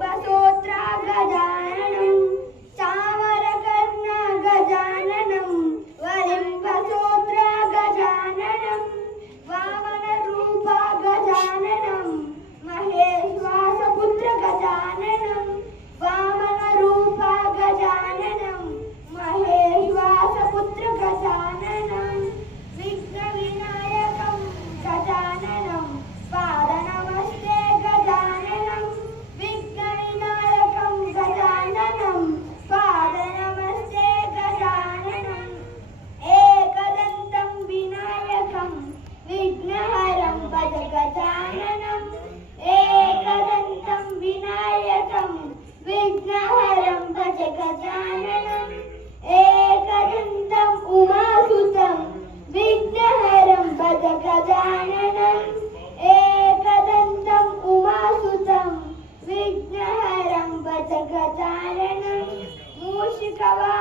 वलिम्बसूत्र गजाननं चामरकर्ण गजाननं वलिम्बसूत्र गजाननं वामनरूप गजाननं महेश्वासपुत्र गजाननं वामनरूप गजाननं महेश्वासपुत्र गजाननं विघ्नविनायकं गजाननं पादनमस्ते गजाननं विघ्नविनायकं गजाननं पादनमस्ते गजाननं एकदन्तं विनायकं विघ्नहरं भज गजाननं एकदन्तं विनायकं विघ्नहरं भज गजाननं एकदन्तम् उमासुतं विघ्नहरं भज गजाननं एकदन्तम् उमासुतं विघ्नहरं भज गजाननं मूषिकवाहनं